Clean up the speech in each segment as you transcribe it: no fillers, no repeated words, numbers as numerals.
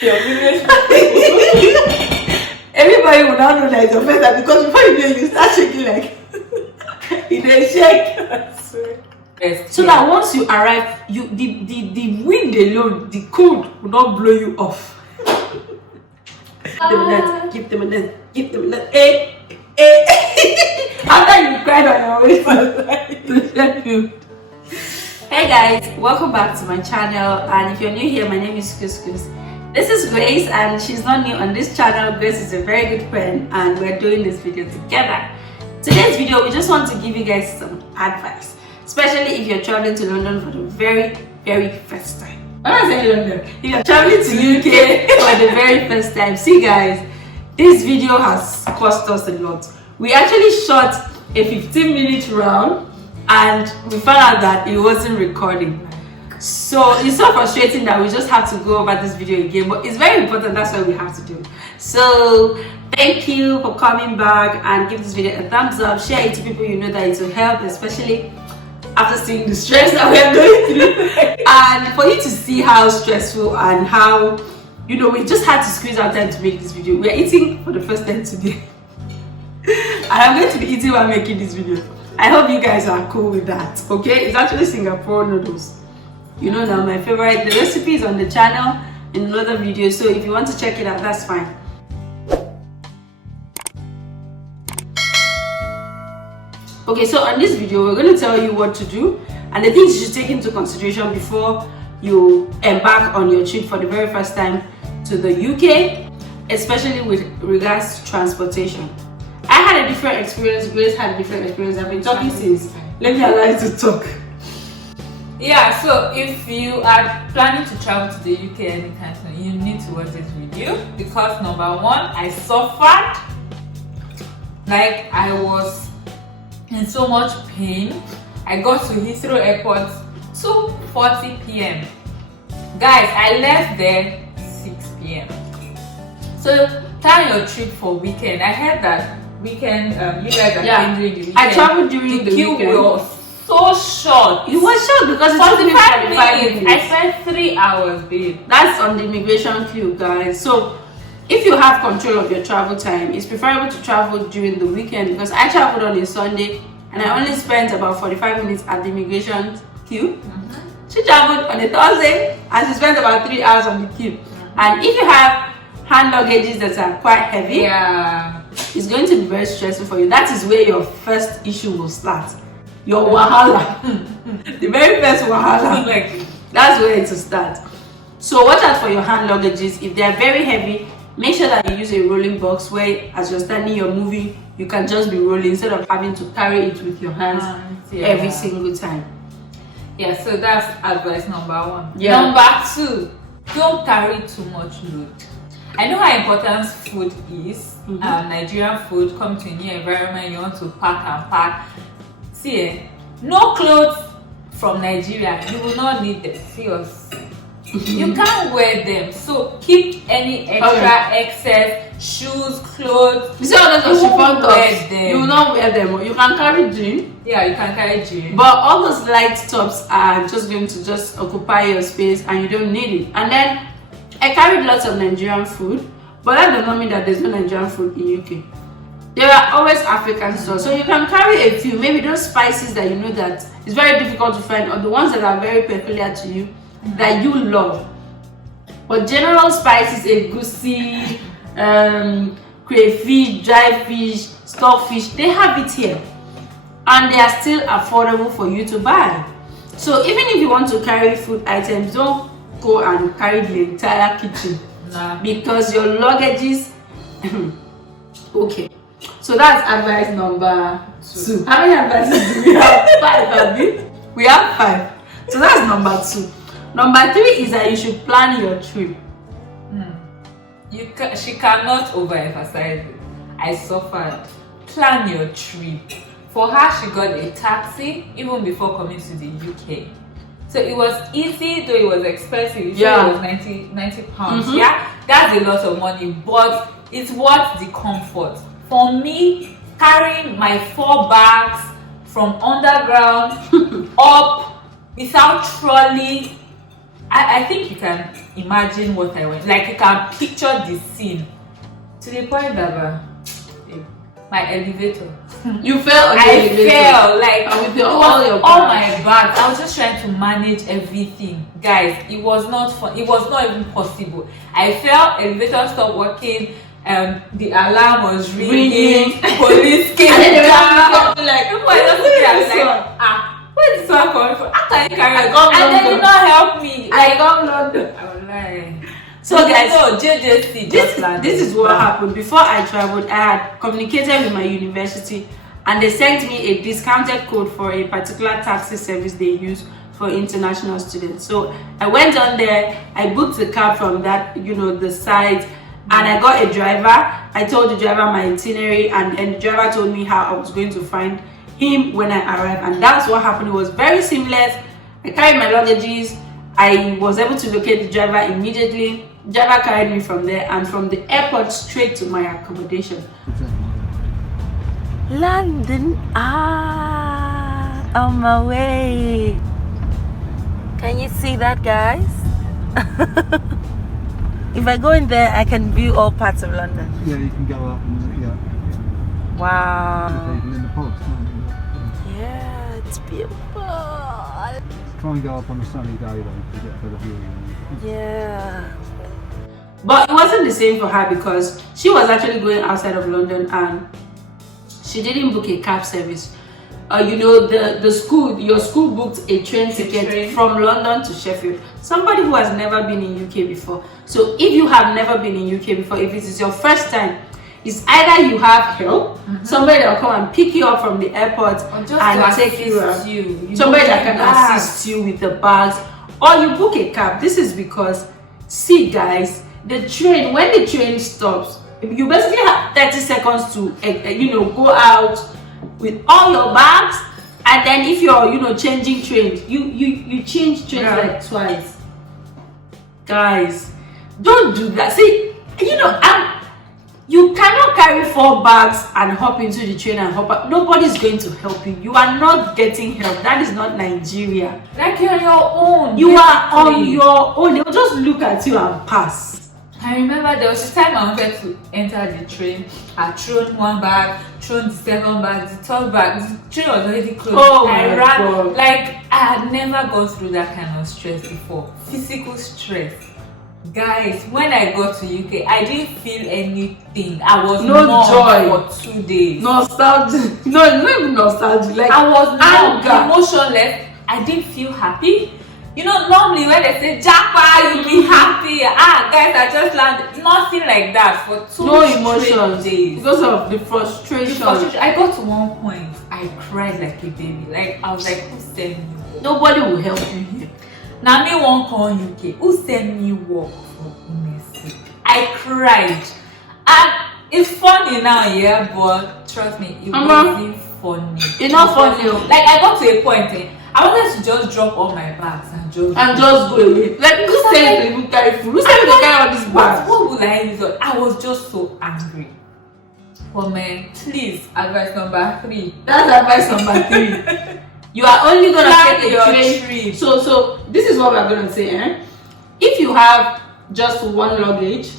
Your village. Everybody will now know that it's your first time because before you do it, you start shaking like it dey shake. Yes, So that once you arrive, the wind alone, the cold will not blow you off. Give them a net, give them a net. After you cried on your way to Sheffield. Hey guys, welcome back to my channel, and if you're new here, my name is Kuskus. This is Grace, and she's not new on this channel. Grace is a very good friend, and we're doing this video together. Today's video, we just want to give you guys some advice, especially if you're traveling to London for the very first time. When I say London, if you're traveling to UK for the very first time. See guys, this video has cost us a lot. We actually shot a 15-minute round and we found out that it wasn't recording. So it's so frustrating that we just have to go over this video again, but it's very important, that's why we have to do it. So thank you for coming back, and give this video a thumbs up, share it to people you know that it will help, especially after seeing the stress that we are going through. And for you to see how stressful and how, you know, we just had to squeeze our time to make this video. We are eating for the first time today. And I'm going to be eating while making this video. I hope you guys are cool with that, okay? It's actually Singapore noodles. You know now, my favorite. The recipe is on the channel in another video, so if you want to check it out, that's fine. Okay, so on this video, we're going to tell you what to do and the things you should take into consideration before you embark on your trip for the very first time to the UK, especially with regards to transportation. I had a different experience, Grace had a different experience. I've been talking since. Let me allow you to talk. Yeah, so if you are planning to travel to the UK anytime soon, you need to watch this video because number one, I suffered. Like I was in so much pain. I got to Heathrow Airport 2:40 p.m. Guys, I left there 6 p.m. So plan your trip for weekend. I heard that weekend, you guys are going during the weekend. I traveled during the queue weekend. was so short. You were short because it's 45 minutes. I spent 3 hours, babe. That's on the immigration queue, guys. So if you have control of your travel time, it's preferable to travel during the weekend, because I traveled on a Sunday and I only spent about 45 minutes at the immigration queue. She traveled on a Thursday and she spent about 3 hours on the queue. And if you have hand luggages that are quite heavy, it's going to be very stressful for you. That is where your first issue will start. Your wahala. The very first wahala. Like, that's where it will start. So watch out for your hand luggages. If they are very heavy, make sure that you use a rolling box where as you're standing, you're moving, you can just be rolling instead of having to carry it with your hands every single time. Yeah, so that's advice number one. Yeah. Number two, don't carry too much load. I know how important food is. Nigerian food, come to a new environment, you want to pack and pack. See, no clothes from Nigeria, you will not need them. Serious. You can't wear them, so keep any extra excess shoes, clothes. You see all those chiffon tops? Them. You will not wear them. You can carry jeans. Yeah, you can carry jeans. But all those light tops are just going to just occupy your space and you don't need it. And then I carried lots of Nigerian food, but that does not mean that there's no Nigerian food in UK. There are always African stores, so you can carry a few, maybe those spices that you know that it's very difficult to find, or the ones that are very peculiar to you that you love. But general spices, egusi, crayfish, dry fish, stockfish, they have it here, and they are still affordable for you to buy. So even if you want to carry food items, don't go and carry the entire kitchen, because your luggages. Okay. So that's advice number two. How many advices do we have? 5, Abby? We have 5. So that's number 2. Number 3 is that you should plan your trip. She cannot overemphasize it. I suffered. Plan your trip. For her, she got a taxi even before coming to the UK. So it was easy, though it was expensive. It was 90 pounds. Yeah, that's a lot of money, but it's worth the comfort. For me, carrying my 4 bags from underground up without trolley, I think you can imagine what I went. Like you can picture the scene to the point that my elevator. You fell on the I elevator. fell like And with all my bags. bags. I was just trying to manage everything, guys. It was not fun. It was not even possible. I fell. Elevator stopped working. The alarm was ringing. Police came and then down. like, People were just looking at me like, where is this one coming from? How can you carry it? got And they London. did not help me. I got London. I was like, So guys, no, JJC just landed. this is what happened. Before I traveled, I had communicated with my university and they sent me a discounted code for a particular taxi service they use for international students. So I went on there, I booked the cab from that, the site, and I got a driver. I told the driver my itinerary, and then the driver told me how I was going to find him when I arrived, and that's what happened. It was very seamless. I carried my luggages. I was able to locate the driver immediately. The driver carried me from there, and from the airport straight to my accommodation. London, on my way. Can you see that, guys? If I go in there, I can view all parts of London. Yeah, you can go up and Wow. even in the pubs, can't you? Yeah, it's beautiful. Try and go up on a sunny day though to get a better view. Yeah. But it wasn't the same for her because she was actually going outside of London and she didn't book a cab service. Your school booked a train ticket from London to Sheffield. Somebody who has never been in UK before. So if you have never been in UK before, if it is your first time, it's either you have help, somebody that will come and pick you up from the airport and take you around. Somebody that can assist you with the bags, or you book a cab. This is because, see guys, the train, when the train stops, you basically have 30 seconds to go out with all your bags, and then if you're changing trains, you change trains like twice. Guys, don't do that. See, you cannot carry 4 bags and hop into the train and hop out. Nobody's going to help you. You are not getting help. That is not Nigeria. Like you're on your own. You are on your own. They'll just look at you and pass. I remember there was a time I wanted to enter the train. I thrown one bag, thrown the second bag, the third bag. The train was already closed. I ran. God. Like I had never gone through that kind of stress before. Physical stress. Guys, when I got to UK, I didn't feel anything. I was numb for 2 days. Nostalgia. No, not even nostalgia. Like I was anger. Emotionless. I didn't feel happy. Normally when they say Japa, you be happy. Guys, I just landed. Nothing like that for 2 straight days. Because of the frustration. I got to one point, I cried like a baby. Like I was like, who sent me? Nobody will help you here. Now me won't call UK. Who sent me work for goodness? I cried. And it's funny now, yeah, but trust me, it wasn't funny. It's not funny. Like I got to a point, I wanted to just drop all my bags and just go away. Like who said to even carry food? Who said to carry all these bags? What would I use? I was just so angry. But man, please, advice number 3. That's advice number 3. You are only gonna take your a train. So this is what we're gonna say. If you have just one luggage,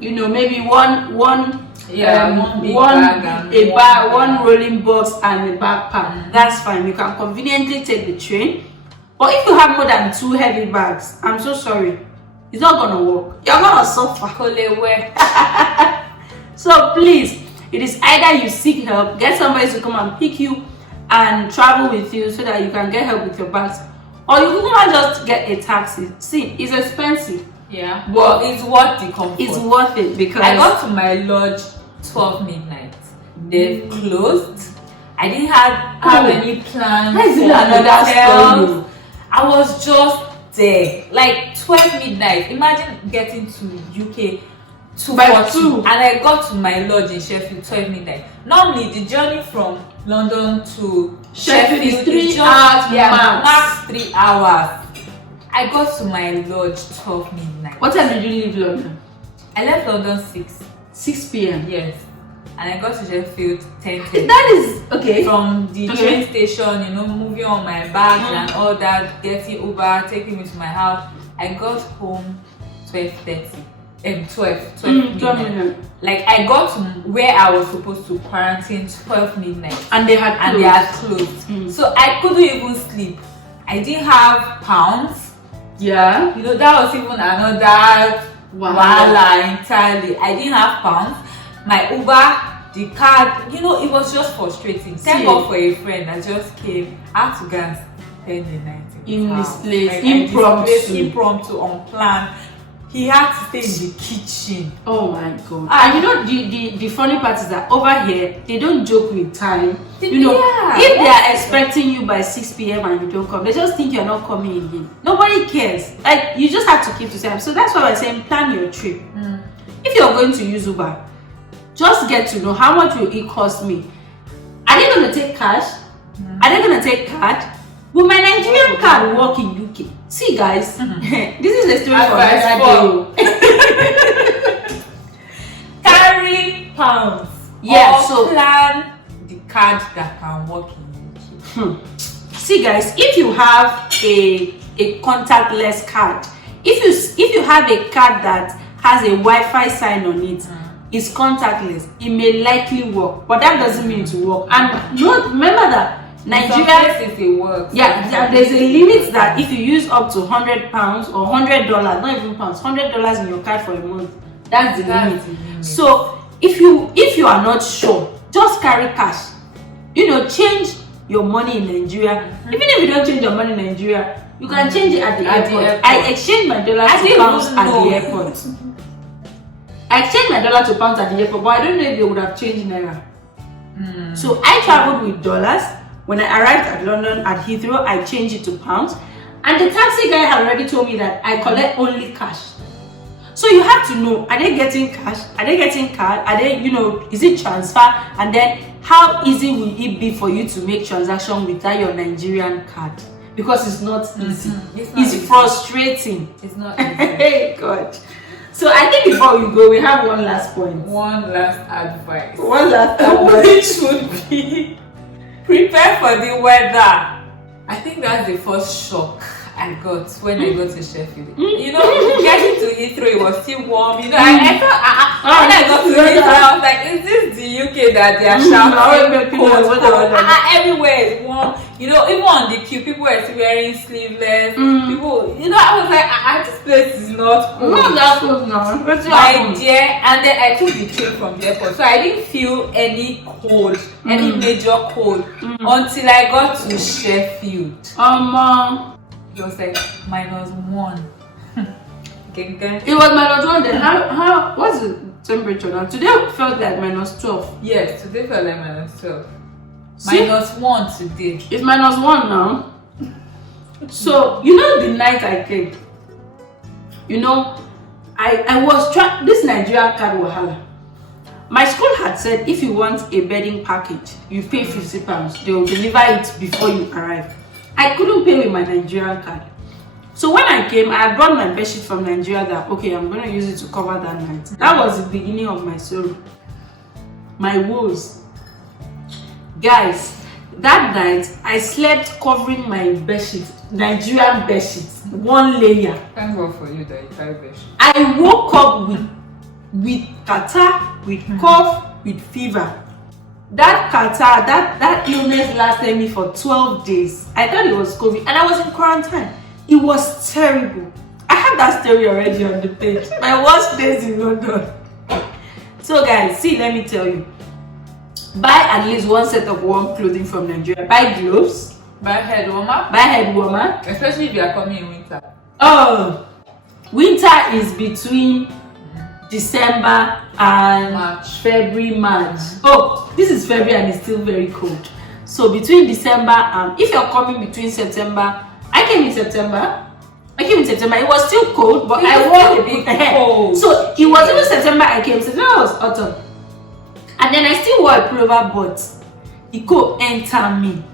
maybe one rolling box and a backpack, that's fine. You can conveniently take the train. But if you have more than 2 heavy bags, I'm so sorry, it's not gonna work. You're gonna suffer. So please, it is either you seek help, get somebody to come and pick you and travel with you so that you can get help with your bags, or you can just get a taxi. See, it's expensive. Yeah, but it's worth the comfort. It's worth it because I got to my lodge 12 midnight. They've closed. I didn't have any plans. That's another story. I was just there, like 12 midnight. Imagine getting to UK 2:40, and I got to my lodge in Sheffield 12 midnight. Normally, the journey from London to Sheffield is 3 hours, max 3 hours. I got to my lodge 12 midnight. What time did you leave London? I left London 6 p.m. Yes, and I got to Sheffield 10:30. That is okay. From the train station, moving on my bags and all that, getting Uber, taking me to my house. I got home 12:30. 12 12 midnight. midnight. Like I got to where I was supposed to quarantine 12 midnight. And they had closed. So I couldn't even sleep. I didn't have pounds. Yeah. You know, that was even another wahala entirely. I didn't have pounds. My Uber, the card, you know, it was just frustrating. Thank God for a friend that just came. I had to go and spend the night in this place, like, impromptu, unplanned. He had to stay in the kitchen. Oh my God. And you know, the funny part is that over here, they don't joke with time. You know, if they are expecting you by 6 p.m. and you don't come, they just think you're not coming again. Nobody cares. Like, you just have to keep to time. So that's why we're saying plan your trip. If you're going to use Uber, just get to know how much will it cost me. Are they going to take cash? Are they going to take card? Will my Nigerian card work in UK? See, guys, this is a story for another day. Carry pounds. Yeah, or so plan the card that can work in UK. See, guys, if you have a contactless card, if you have a card that has a Wi-Fi sign on it, it's contactless, it may likely work, but that doesn't mean it will work. And remember that Nigeria, if it works, there's a limit that if you use up to £100 or $100, not even pounds, $100 in your card for a month, that's the limit. So if you are not sure, just carry cash. You know, change your money in Nigeria. Even if you don't change your money in Nigeria, you can change it at the airport. I exchanged my dollar to pounds at the airport. I exchanged my dollar to pounds at the airport, but I don't know if they would have changed naira. So I traveled with dollars. When I arrived at London at Heathrow, I changed it to pounds. And the taxi guy had already told me that I collect only cash. So you have to know, are they getting cash? Are they getting card? Are they, you know, is it transfer? And then how easy will it be for you to make transaction without your Nigerian card? Because it's not easy. It's frustrating. It's not easy. Hey, God. So I think before we go, we have one last point. One last advice. Which would be prepare for the weather. I think that's the first shock I got when I got to Sheffield. You know, getting to Heathrow, it was still warm. You know, I thought when I got to Heathrow, I was like, is this the UK that they are shouting cold? Everywhere is warm. You know, even on the queue, people were still wearing sleeveless. People, you know, I was like, this place is not cold. Not that cold now. My dear, and then I took the train from the airport, so I didn't feel any cold, any major cold, until I got to Sheffield. It was like -1. It was -1 then. How what's the temperature now? Today it felt like -12. Yes, today felt like -12. -1 today. It's -1 now. So you know the night I came, you know, I was trying this Nigerian card wahala. My school had said if you want a bedding package, you pay £50. They will deliver it before you arrive. I couldn't pay with my Nigerian card. So when I came, I brought my bedsheet from Nigeria that, okay, I'm going to use it to cover that night. That was the beginning of my sorrow. My woes. Guys, that night, I slept covering my bedsheet, Nigerian bedsheet, one layer. Thank God for you that you tried bedsheet. I woke up with catarrh, with cough, with fever. That catarrh, that illness lasted me for 12 days. I thought it was COVID and I was in quarantine. It was terrible. I have that story already on the page. My worst days in London. So guys, see, let me tell you. Buy at least one set of warm clothing from Nigeria. Buy gloves. Buy head warmer. Buy head warmer. Especially if you are coming in winter. Oh, winter is between December and February, March. Oh, this is February and it's still very cold. So between December and if you're coming between September, I came in September. It was still cold, but I wore a big cold. So it was even September I came. September was autumn, and then I still wore a pullover, but it could enter me.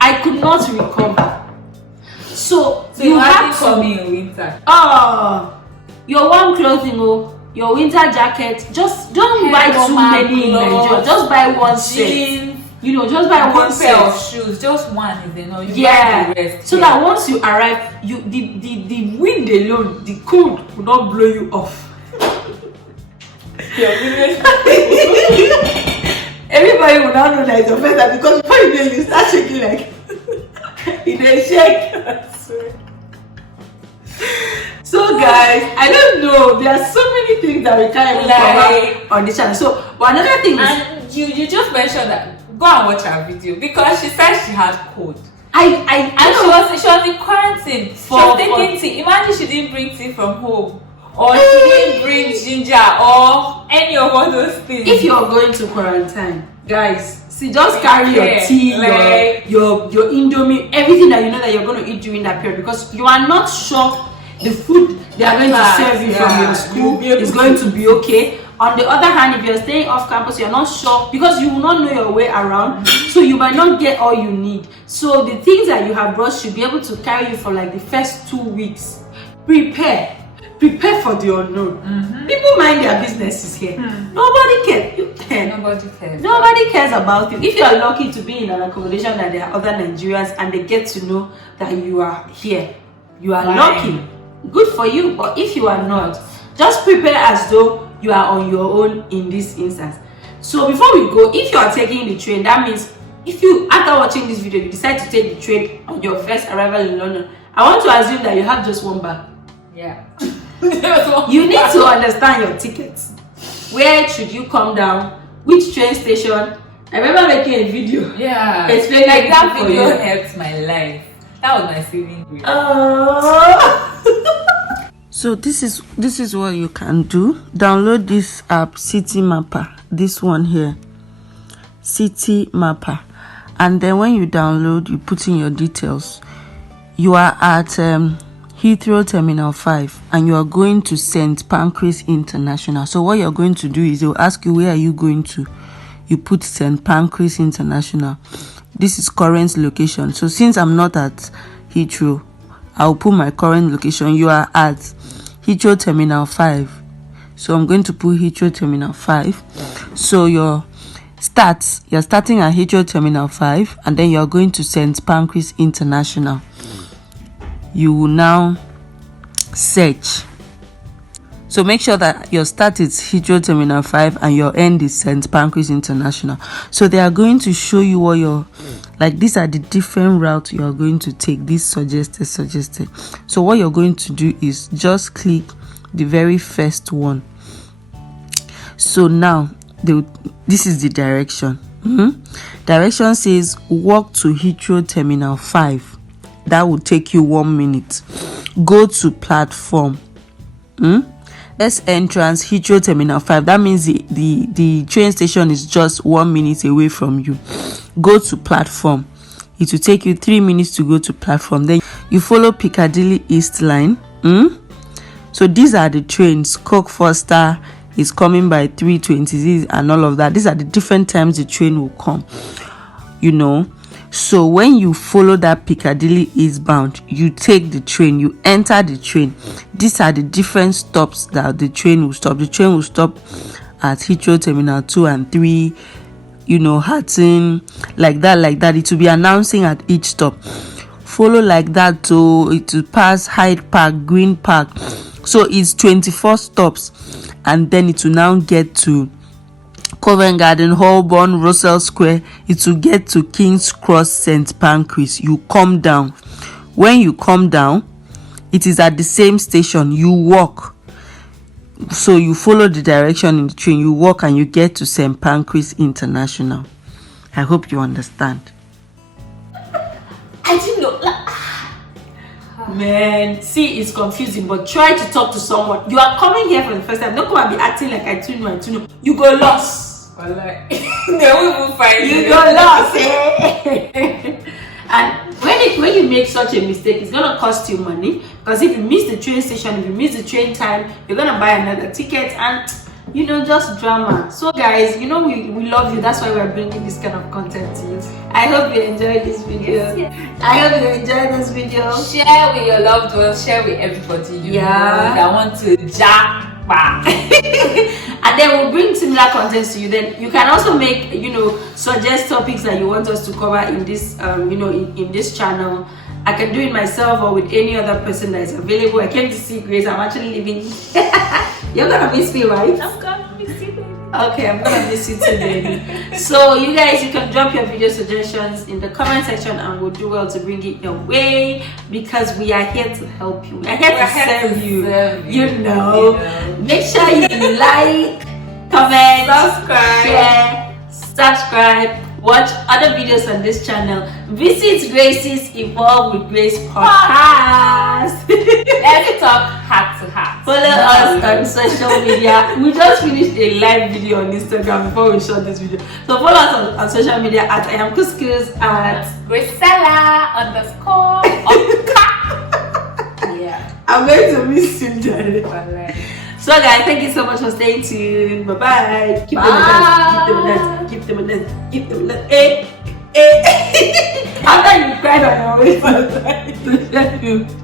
I could not recover. So you have to come in winter. Your warm clothing, your winter jacket, just don't buy too many in Nigeria. Just buy one set. You know, just buy one pair set of shoes, just one is enough. You yeah, buy the rest, so that once you arrive, the wind alone, the cold will not blow you off. Everybody will now know that it's your first time, because before you know, you start shaking like in a shake. So guys, I don't know, there are so many things that we can't even cover on the channel. So but another thing is, and you just mentioned that go and watch her video, because she said she had cold. and she was in quarantine. She was taking tea. Imagine she didn't bring tea from home, or she didn't bring ginger or any of all those things. If you're going to quarantine, guys, see, just carry your tea, your Indomie, everything that you know that you're going to eat during that period, because you are not sure the food they are going to serve you from your school is going to be okay. On the other hand, if you're staying off campus, you're not sure, because you will not know your way around, so you might not get all you need. So the things that you have brought should be able to carry you for like the first 2 weeks. Prepare for the unknown. People mind their businesses here. Nobody cares. You can. Nobody cares about you. If you are lucky to be in an accommodation that there are other Nigerians and they get to know that you are here, you are lucky. Good for you. But if you are not, just prepare as though you are on your own in this instance. So before we go, if you are taking the train, that means if you, after watching this video, you decide to take the train on your first arrival in London, I want to assume that you have just one bag. Yeah. You need to understand your tickets. Where should you come down? Which train station? I remember making a video. Yeah. Explaining like that for video you. helped my life. That was my saving grace. So this is what you can do. Download this app, City Mapper. This one here, City Mapper. And then when you download, you put in your details. You are at Heathrow Terminal 5 and you are going to St. Pancras International. So what you're going to do is they'll ask you, where are you going to? You put St. Pancras International. This is current location. So since I'm not at Heathrow, I'll put my current location. You are at Heathrow Terminal 5. So I'm going to put Heathrow Terminal 5. So you're starting at Heathrow Terminal 5 and then you're going to St. Pancras International. You will now search. So make sure that your start is Heathrow Terminal 5 and your end is St. Pancras International. So they are going to show you what your, like, these are the different routes you are going to take. This suggested. So what you're going to do is just click the very first one. So now this is the direction. Direction says walk to Heathrow Terminal 5. That will take you 1 minute. Go to platform. First entrance, Heathrow Terminal 5. That means the train station is just 1 minute away from you. Go to platform. It will take you 3 minutes to go to platform. Then you follow Piccadilly East Line. So these are the trains. Coke Foster is coming by 3:20 and all of that. These are the different times the train will come. You know. So when you follow that Piccadilly eastbound, you take the train, you enter the train. These are the different stops that the train will stop. The train will stop at Heathrow Terminal 2 and 3, you know, Hatton, like that. It will be announcing at each stop. Follow like that to it will pass Hyde Park, Green Park. So it's 24 stops and then it will now get to Covent Garden, Holborn, Russell Square. It will get to King's Cross, St. Pancras. You come down. When you come down, it is at the same station. You walk. So you follow the direction in the train. You walk and you get to St. Pancras International. I hope you understand. I didn't know. Man, see, it's confusing, but try to talk to someone. You are coming here for the first time. Don't come and be acting like I too know. You go lost. Like, they will find you. Go lost. And when you make such a mistake, it's gonna cost you money, because if you miss the train station, if you miss the train time, you're gonna buy another ticket, and you know, just drama. So guys, you know, we love you. That's why we're bringing this kind of content to you. I hope you enjoyed this video. Yes. I hope you enjoyed this video. Share with your loved ones. Share with everybody you know that want to jack back. And then we'll bring similar contents to you. Then you can also make, suggest topics that you want us to cover in this, in this channel. I can do it myself or with any other person that is available. I came to see Grace. I'm actually leaving. You're gonna miss me, right? I'm gonna miss you, baby. Okay, I'm gonna miss you too, baby. So you guys, you can drop your video suggestions in the comment section, and we'll do well to bring it your way, because we are here to help you. We are here to serve you. Make sure you like, comment, subscribe, watch other videos on this channel. Visit Grace's Evolve with Grace podcast. Let's talk heart to heart. Follow us on social media. We just finished a live video on Instagram before we shot this video. So follow us on social media at I am Couscous at Gracella_. Yeah. I'm going to miss you, Jared. So guys, thank you so much for staying tuned. Bye bye. Keep them a dance. Keep them a dance. Keep them a dance. Keep them a dance. After you cried on your way,